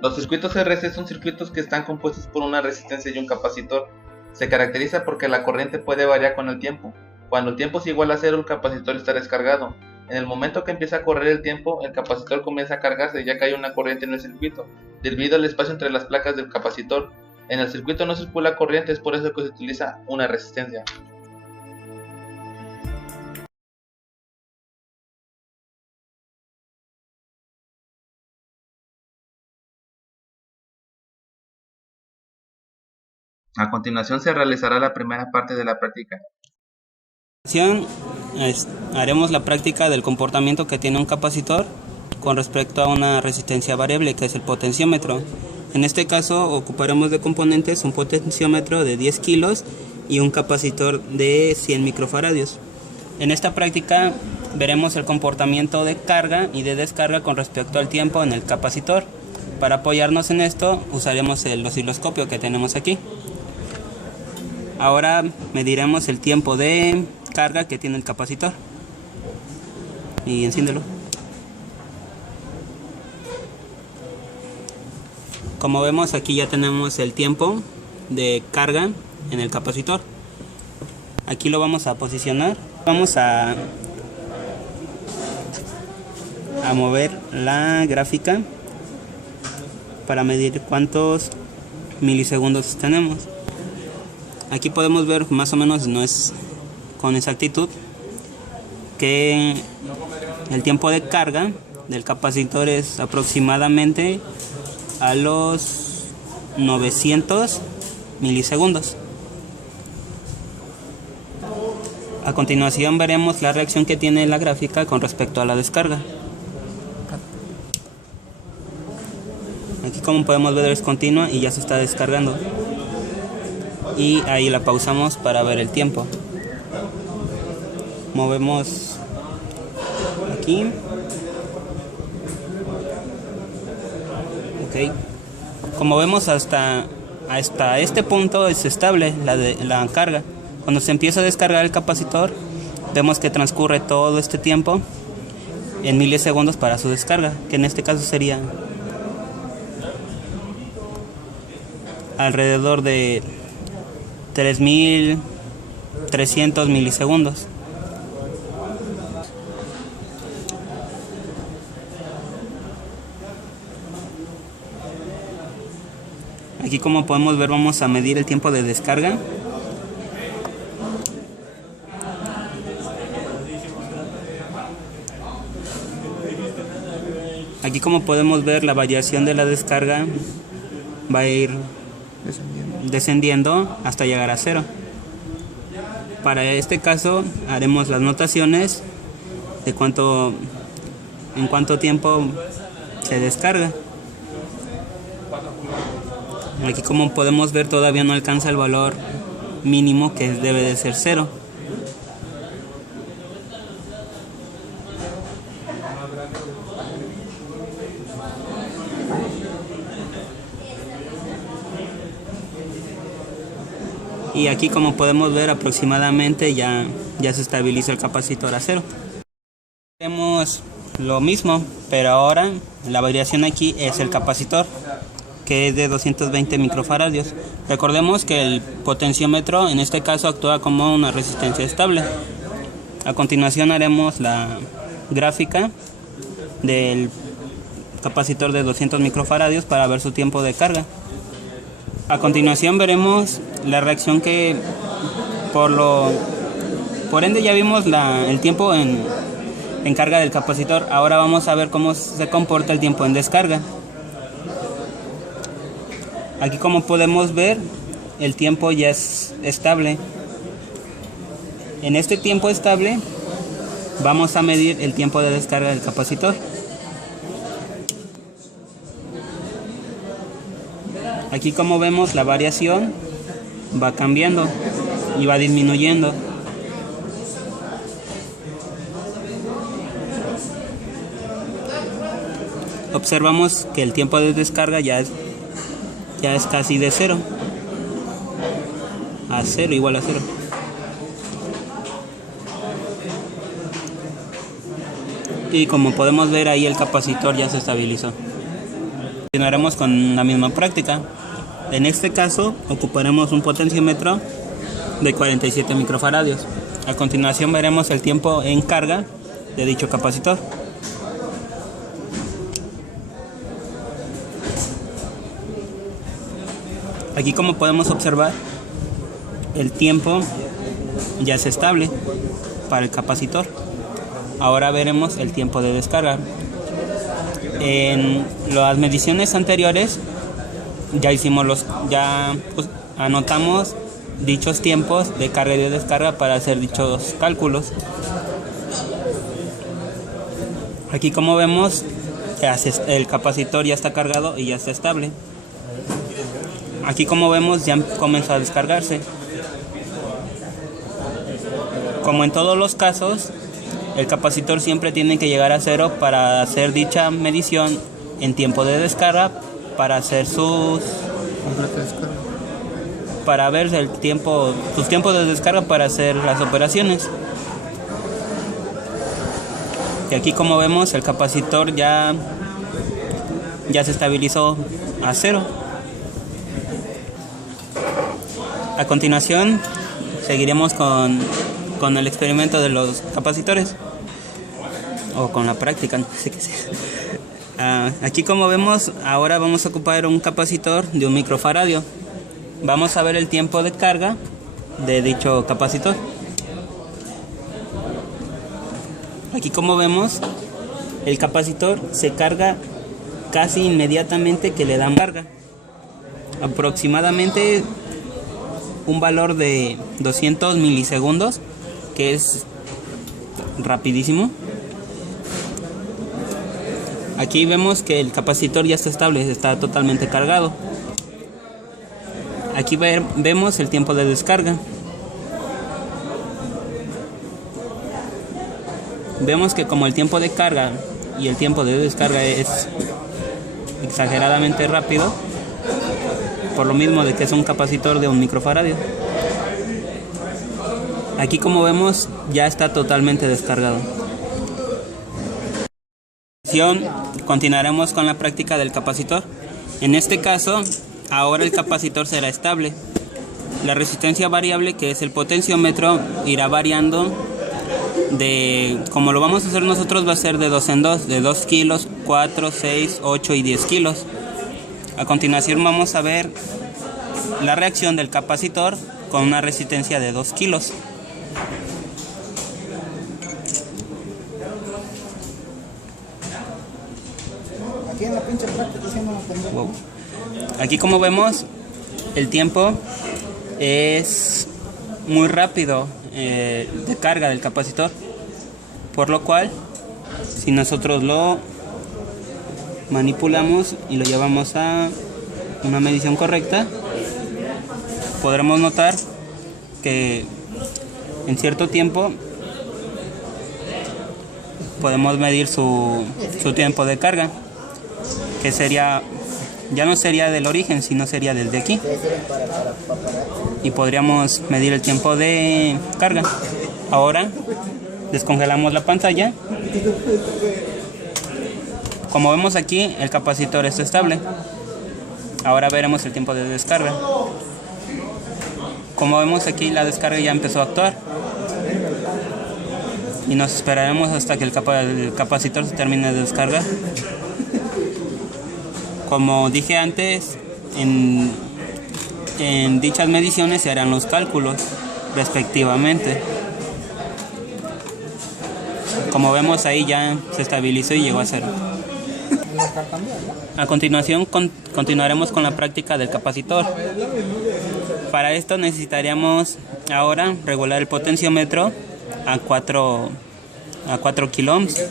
Los circuitos RC son circuitos que están compuestos por una resistencia y un capacitor. Se caracteriza porque la corriente puede variar con el tiempo. Cuando el tiempo es igual a cero, el capacitor está descargado. En el momento que empieza a correr el tiempo, el capacitor comienza a cargarse ya que hay una corriente en el circuito, debido al espacio entre las placas del capacitor. En el circuito no circula corriente, es por eso que se utiliza una resistencia. A continuación se realizará la primera parte de la práctica. Haremos la práctica del comportamiento que tiene un capacitor con respecto a una resistencia variable, que es el potenciómetro. En este caso ocuparemos de componentes un potenciómetro de 10 kilos y un capacitor de 100 microfaradios. En esta práctica veremos el comportamiento de carga y de descarga con respecto al tiempo en el capacitor. Para apoyarnos en esto usaremos el osciloscopio que tenemos aquí. Ahora mediremos el tiempo de carga que tiene el capacitor. Y enciéndelo. Como vemos, aquí ya tenemos el tiempo de carga en el capacitor. Aquí lo vamos a posicionar. Vamos a mover la gráfica para medir cuántos milisegundos tenemos. Aquí podemos ver más o menos, no es con exactitud, que el tiempo de carga del capacitor es aproximadamente a los 900 milisegundos. A continuación veremos la reacción que tiene la gráfica con respecto a la descarga. Aquí, como podemos ver, es continua y ya se está descargando. Y ahí la pausamos para ver el tiempo. Movemos aquí. Ok. Como vemos, hasta este punto es estable la carga. Cuando se empieza a descargar el capacitor, vemos que transcurre todo este tiempo en milisegundos para su descarga, que en este caso sería alrededor de 3300 milisegundos. Aquí, como podemos ver, vamos a medir el tiempo de descarga. Aquí, como podemos ver, la variación de la descarga va a ir descendiendo hasta llegar a cero. Para este caso haremos las notaciones de en cuánto tiempo se descarga. Aquí, como podemos ver, todavía no alcanza el valor mínimo, que debe de ser 0. Y aquí, como podemos ver, aproximadamente ya se estabiliza el capacitor a 0. Tenemos lo mismo, pero ahora la variación aquí es el capacitor, que es de 220 microfaradios. Recordemos que el potenciómetro en este caso actúa como una resistencia estable. A continuación haremos la gráfica del capacitor de 200 microfaradios para ver su tiempo de carga. A continuación veremos la reacción que por ende ya vimos el tiempo en carga del capacitor. Ahora vamos a ver cómo se comporta el tiempo en descarga. Aquí, como podemos ver, el tiempo ya es estable. En este tiempo estable vamos a medir el tiempo de descarga del capacitor. Aquí, como vemos, la variación va cambiando y va disminuyendo. Observamos que el tiempo de descarga ya es casi de 0 a 0, igual a 0. Y como podemos ver, ahí el capacitor ya se estabilizó. continuaremos con la misma práctica. En este caso ocuparemos un potenciómetro de 47 microfaradios. A continuación veremos el tiempo en carga de dicho capacitor. Aquí, como podemos observar, el tiempo ya es estable para el capacitor. Ahora veremos el tiempo de descarga. En las mediciones anteriores anotamos dichos tiempos de carga y de descarga para hacer dichos cálculos. Aquí, como vemos, el capacitor ya está cargado y ya está estable. Aquí, como vemos, ya comenzó a descargarse. Como en todos los casos, el capacitor siempre tiene que llegar a cero para hacer dicha medición en tiempo de descarga, para hacer para ver sus tiempos de descarga para hacer las operaciones. Y aquí, como vemos, el capacitor ya se estabilizó a cero. A continuación seguiremos con el experimento de los capacitores, o con la práctica, no sé qué sea. Aquí, como vemos, ahora vamos a ocupar un capacitor de 1 microfaradio. Vamos a ver el tiempo de carga de dicho capacitor. Aquí, como vemos, el capacitor se carga casi inmediatamente que le dan carga. Aproximadamente un valor de 200 milisegundos, que es rapidísimo. Aquí vemos que el capacitor ya está estable, está totalmente cargado. Aquí vemos el tiempo de descarga. Vemos que como el tiempo de carga y el tiempo de descarga es exageradamente rápido, por lo mismo de que es un capacitor de 1 microfaradio. Aquí, como vemos, ya está totalmente descargado. Continuaremos con la práctica del capacitor. En este caso, ahora el capacitor será estable. La resistencia variable, que es el potenciómetro, irá variando como lo vamos a hacer nosotros, va a ser de 2 en 2, de 2 kilos, 4, 6, 8 y 10 kilos. A continuación vamos a ver la reacción del capacitor con una resistencia de 2 kilos. Wow. Aquí, como vemos, el tiempo es muy rápido de carga del capacitor, por lo cual, si nosotros lo manipulamos y lo llevamos a una medición correcta, podremos notar que en cierto tiempo podemos medir su tiempo de carga, que ya no sería del origen, sino sería desde aquí, y podríamos medir el tiempo de carga. Ahora descongelamos la pantalla. Como vemos aquí, el capacitor está estable. Ahora veremos el tiempo de descarga. Como vemos aquí, la descarga ya empezó a actuar, y nos esperaremos hasta que el capacitor se termine de descargar. Como dije antes, en dichas mediciones se harán los cálculos respectivamente. Como vemos, ahí ya se estabilizó y llegó a cero. A continuación continuaremos con la práctica del capacitor. Para esto necesitaríamos ahora regular el potenciómetro a 4 kiloohms.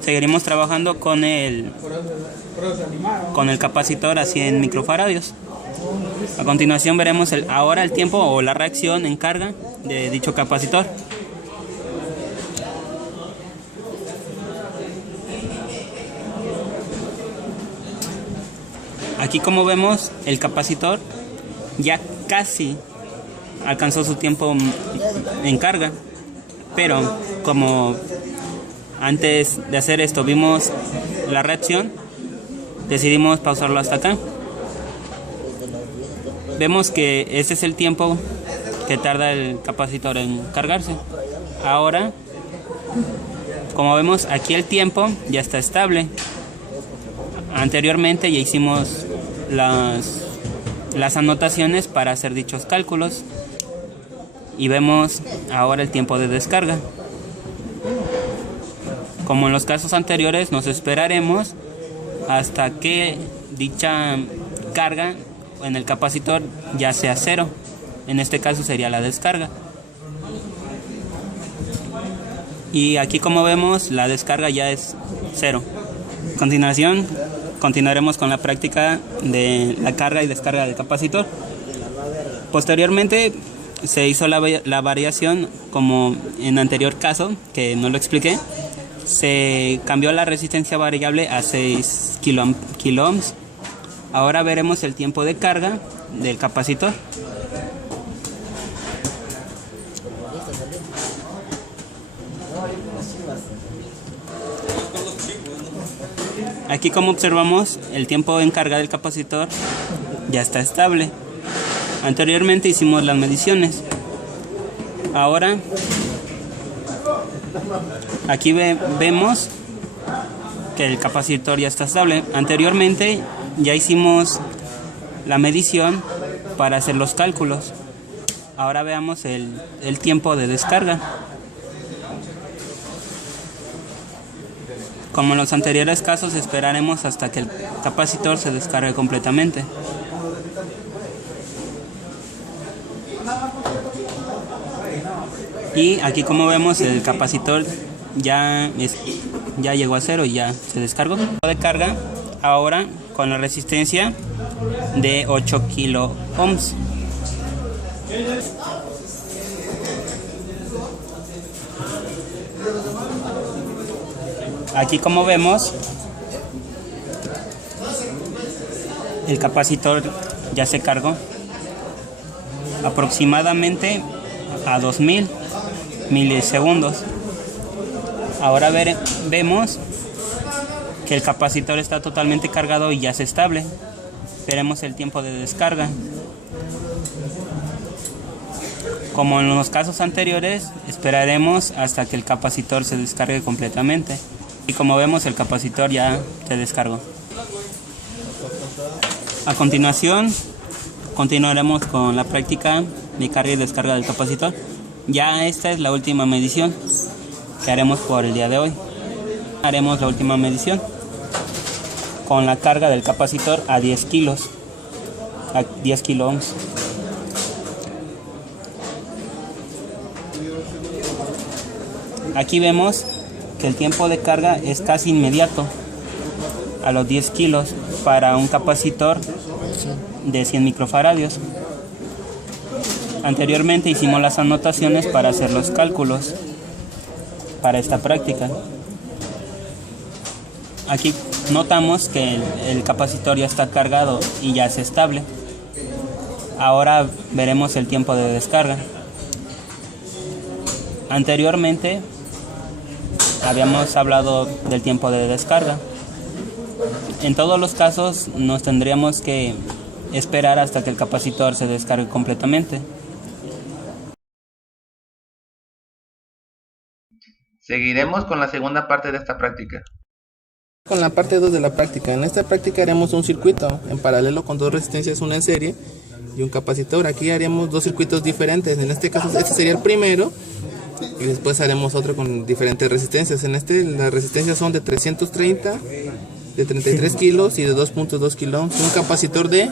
Seguiremos trabajando con el capacitor a 100 microfaradios. A continuación veremos ahora el tiempo o la reacción en carga de dicho capacitor. Aquí, como vemos, el capacitor ya casi alcanzó su tiempo en carga, pero como antes de hacer esto vimos la reacción decidimos pausarlo hasta acá. Vemos que ese es el tiempo que tarda el capacitor en cargarse. Ahora, como vemos aquí, el tiempo ya está estable. Anteriormente ya hicimos las anotaciones para hacer dichos cálculos y vemos ahora el tiempo de descarga. Como en los casos anteriores, nos esperaremos hasta que dicha carga en el capacitor ya sea cero. En este caso sería la descarga. Y aquí, como vemos, la descarga ya es cero. A continuación, continuaremos con la práctica de la carga y descarga del capacitor. Posteriormente se hizo la variación, como en anterior caso, que no lo expliqué. Se cambió la resistencia variable a 6 kilo ohms. Ahora veremos el tiempo de carga del capacitor. Aquí, como observamos, el tiempo en carga del capacitor ya está estable. Anteriormente hicimos las mediciones. Ahora, aquí vemos que el capacitor ya está estable. Anteriormente ya hicimos la medición para hacer los cálculos. Ahora veamos el tiempo de descarga. Como en los anteriores casos, esperaremos hasta que el capacitor se descargue completamente. Y aquí, como vemos, el capacitor ya llegó a cero y ya se descargó. De carga ahora con la resistencia de 8 kilo ohms. Aquí, como vemos, el capacitor ya se cargó aproximadamente a 2000 milisegundos. Ahora vemos que el capacitor está totalmente cargado y ya es estable. Veremos el tiempo de descarga. Como en los casos anteriores, esperaremos hasta que el capacitor se descargue completamente. Y como vemos, el capacitor ya se descargó. A continuación, continuaremos con la práctica de carga y descarga del capacitor. Ya esta es la última medición que haremos por el día de hoy. Haremos la última medición con la carga del capacitor a 10 kilos, a 10 kilo ohms. Aquí vemos que el tiempo de carga es casi inmediato a los 10 kilos para un capacitor de 100 microfaradios. Anteriormente hicimos las anotaciones para hacer los cálculos para esta práctica. Aquí notamos que el capacitor ya está cargado y ya es estable. Ahora veremos el tiempo de descarga. Anteriormente habíamos hablado del tiempo de descarga. En todos los casos nos tendríamos que esperar hasta que el capacitor se descargue completamente. Seguiremos con la segunda parte de esta práctica. Con la parte 2 de la práctica. En esta práctica haremos un circuito en paralelo con dos resistencias, una en serie y un capacitor. Aquí haremos dos circuitos diferentes. En este caso este sería el primero y después haremos otro con diferentes resistencias. En este las resistencias son de 330, de 33 kilos y de 2.2 kilo ohms. Un capacitor de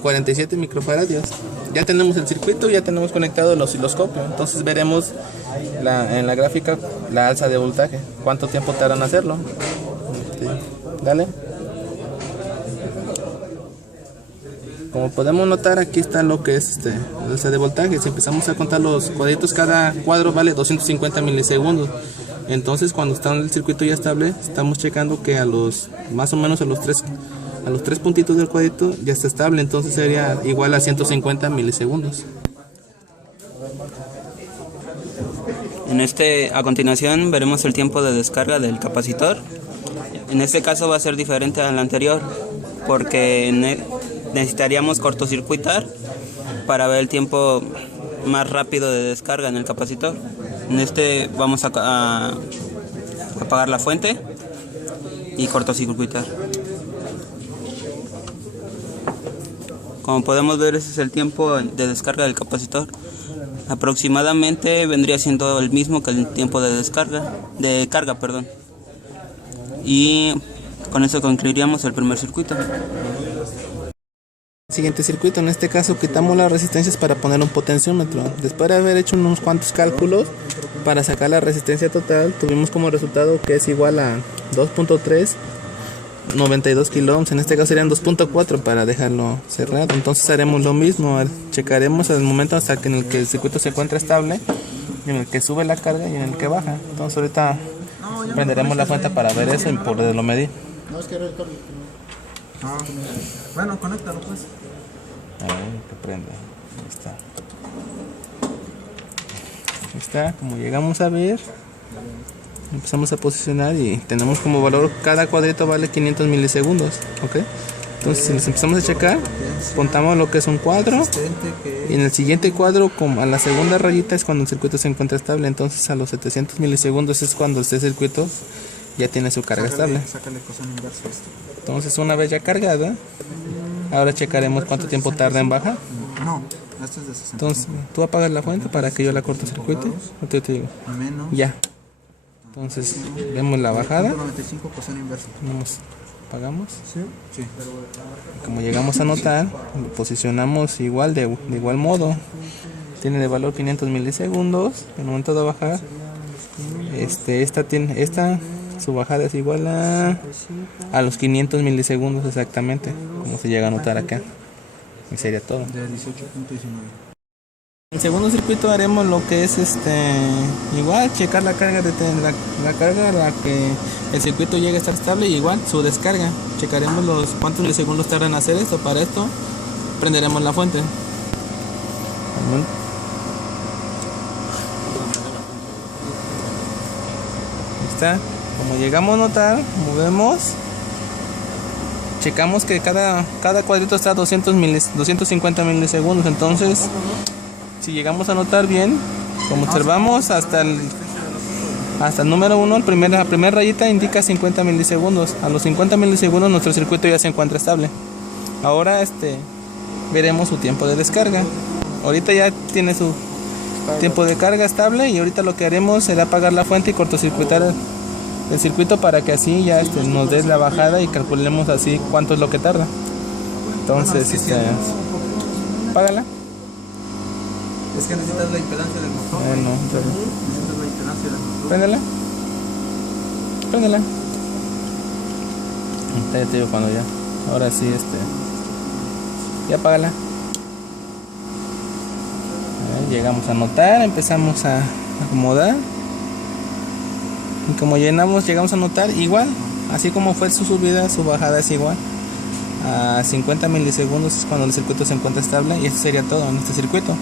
47 microfaradios. Ya tenemos el circuito, ya tenemos conectado el osciloscopio. Entonces veremos en la gráfica la alza de voltaje. ¿Cuánto tiempo tardan en hacerlo? Dale. Como podemos notar, aquí está lo que es la alza de voltaje. Si empezamos a contar los cuadritos, cada cuadro vale 250 milisegundos. Entonces, cuando está el circuito ya estable, estamos checando que más o menos a los tres puntitos del cuadrito ya está estable. Entonces sería igual a 150 milisegundos. A continuación veremos el tiempo de descarga del capacitor. En este caso va a ser diferente al anterior, porque necesitaríamos cortocircuitar para ver el tiempo más rápido de descarga en el capacitor. En este vamos a apagar la fuente y cortocircuitar. Como podemos ver, ese es el tiempo de descarga del capacitor. Aproximadamente vendría siendo el mismo que el tiempo de carga, perdón. Y con eso concluiríamos el primer circuito. Siguiente circuito, en este caso quitamos las resistencias para poner un potenciómetro. Después de haber hecho unos cuantos cálculos para sacar la resistencia total, tuvimos como resultado que es igual a 2.392 kilo ohms. En este caso serían 2.4 para dejarlo cerrado. Entonces haremos lo mismo, checaremos el momento hasta que en el que el circuito se encuentra estable, en el que sube la carga y en el que baja. Entonces ahorita prenderemos la fuente para ver eso y poderlo medir. Bueno, conéctalo pues. A ver, que prende. Ahí está. Ahí está, como llegamos a ver, empezamos a posicionar y tenemos como valor, cada cuadrito vale 500 milisegundos, ¿ok? Entonces si les empezamos a checar, contamos lo que es un cuadro y en el siguiente cuadro, como a la segunda rayita es cuando el circuito se encuentra estable. Entonces a los 700 milisegundos es cuando este circuito ya tiene su carga estable. Entonces una vez ya cargada, ahora checaremos cuánto tiempo tarda en bajar. No, esto es de 60. Entonces tú apagas la fuente para que yo la cortocircuite. Yo te digo, ya. Entonces vemos la bajada. 95 coseno inverso. Apagamos. Sí. Sí. Como llegamos a notar, lo posicionamos igual de igual modo. Tiene de valor 500 milisegundos. En el momento de bajar, esta su bajada es igual a los 500 milisegundos exactamente, como se llega a notar acá. Y sería todo. De 18.19. En el segundo circuito haremos lo que es igual checar la carga la carga a la que el circuito llegue a estar estable, y igual su descarga. Checaremos los cuántos milisegundos tardan en hacer esto. Para esto prenderemos la fuente. Ahí está. Como llegamos a notar, movemos, checamos que cada cuadrito está a 250 milisegundos. Entonces, si llegamos a notar bien, como observamos, hasta el número 1, la primera rayita indica 50 milisegundos. A los 50 milisegundos nuestro circuito ya se encuentra estable. Ahora veremos su tiempo de descarga. Ahorita ya tiene su tiempo de carga estable, y ahorita lo que haremos será apagar la fuente y cortocircuitar el circuito para que así ya nos des la bajada y calculemos así cuánto es lo que tarda. Entonces, apágala. Es que necesitas la impedancia del motor. Bueno, necesitas la impedancia del motor. Préndela. Ya te digo cuando ya. Ahora sí, ya apágala. Llegamos a notar, empezamos a acomodar. Y como llegamos a notar, igual, así como fue su subida, su bajada es igual. A 50 milisegundos es cuando el circuito se encuentra estable, y eso sería todo en este circuito.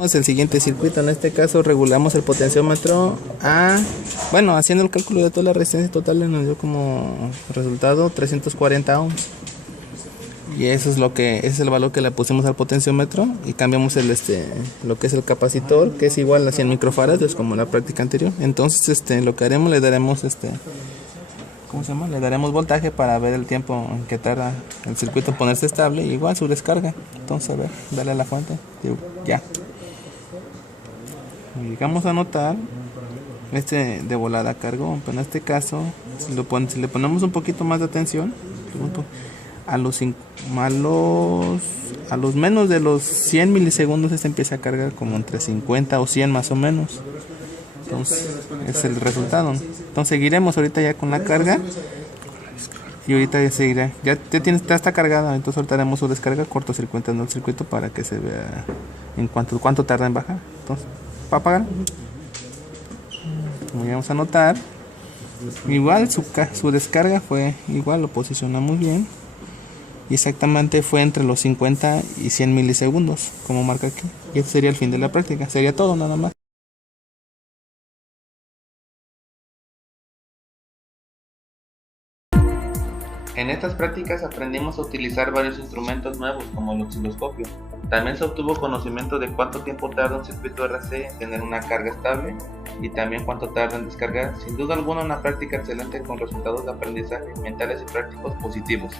El siguiente circuito, en este caso regulamos el potenciómetro haciendo el cálculo de toda la resistencia total, nos dio como resultado 340 ohms. Y ese es el valor que le pusimos al potenciómetro, y cambiamos lo que es el capacitor, que es igual a 100 microfarads, como la práctica anterior. Entonces lo que haremos, le daremos le daremos voltaje para ver el tiempo en que tarda el circuito en ponerse estable, y igual su descarga. Entonces, a ver, dale a la fuente. Ya. Llegamos a notar de volada cargó, pero en este caso si le ponemos un poquito más de atención, a los menos de los 100 milisegundos empieza a cargar como entre 50 o 100 más o menos. Entonces es el resultado. Entonces seguiremos ahorita ya con la carga, y ahorita ya seguirá, ya está cargada. Entonces ahorita haremos su descarga cortocircuitando el circuito para que se vea en cuánto tarda en bajar. Entonces, para apagar, como vamos a notar, igual su descarga fue igual, lo posicionamos bien, y exactamente fue entre los 50 y 100 milisegundos, como marca aquí. Y este sería el fin de la práctica, sería todo nada más. En estas prácticas aprendimos a utilizar varios instrumentos nuevos como el osciloscopio. También se obtuvo conocimiento de cuánto tiempo tarda un circuito RC en tener una carga estable y también cuánto tarda en descargar. Sin duda alguna una práctica excelente con resultados de aprendizaje mentales y prácticos positivos.